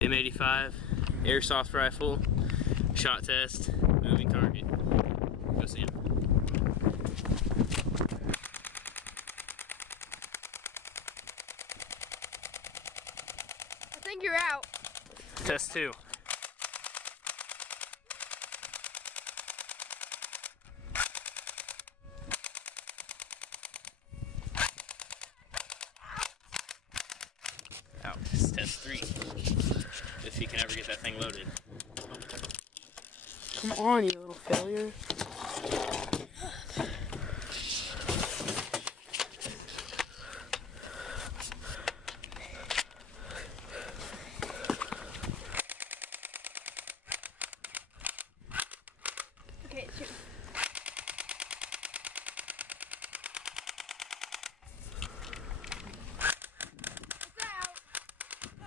M85 airsoft rifle, shot test, moving target. Go see him. I think you're out. Test 2. Out. This is test 3. If he can ever get that thing loaded. Come on, you little failure. Okay, shoot.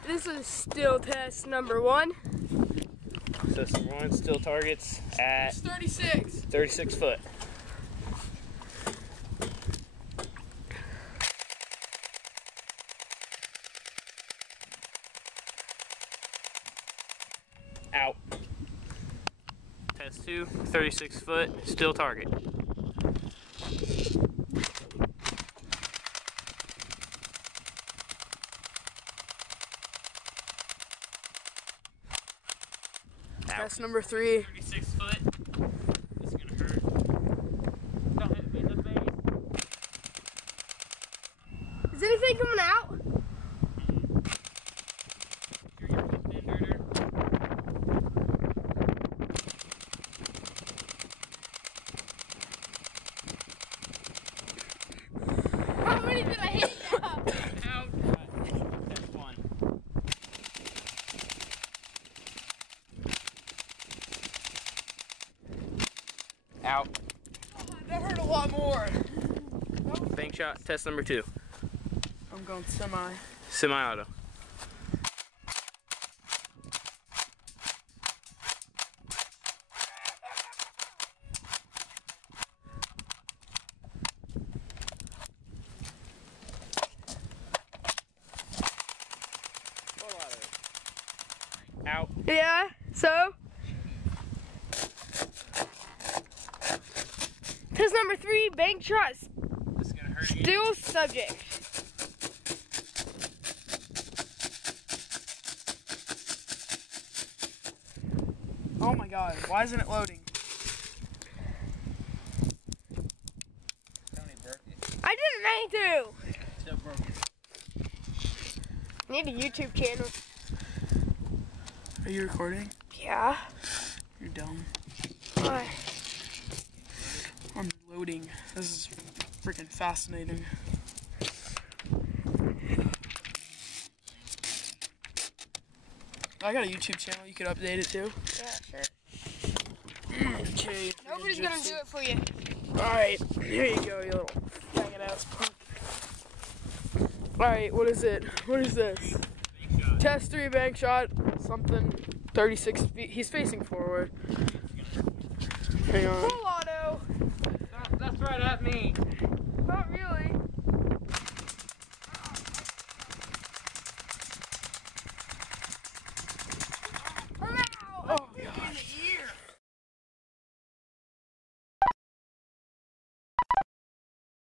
This is still test number 1. Test number 1 still targets at It's 36. 36 foot. Out. Test 2, 36 foot, still target. Test number 3. 36 foot. This is gonna hurt. Don't hit me in the face. Is anything coming out? Sure you're putting in harder. How many did I hit now? Out. Test 1. Out. That hurt a lot more. Bank shot, test number 2. I'm going semi. Semi-auto. Out. Yeah, so? Test number 3, bank shots. This is gonna hurt you. Still subject. Oh my god, why isn't it loading? Tony broke it. I didn't mean to. Still broke it. I need a YouTube channel. Are you recording? Yeah. You're dumb. Why? I'm loading. This is freaking fascinating. I got a YouTube channel. You could update it too. Yeah, sure. Okay. Nobody's gonna do it for you. Alright, here you go, you little faggot ass punk. Alright, what is it? What is this? Bank shot. Test 3 bank shot, something 36 feet. He's facing forward. Hang on. Full auto. That's right at me.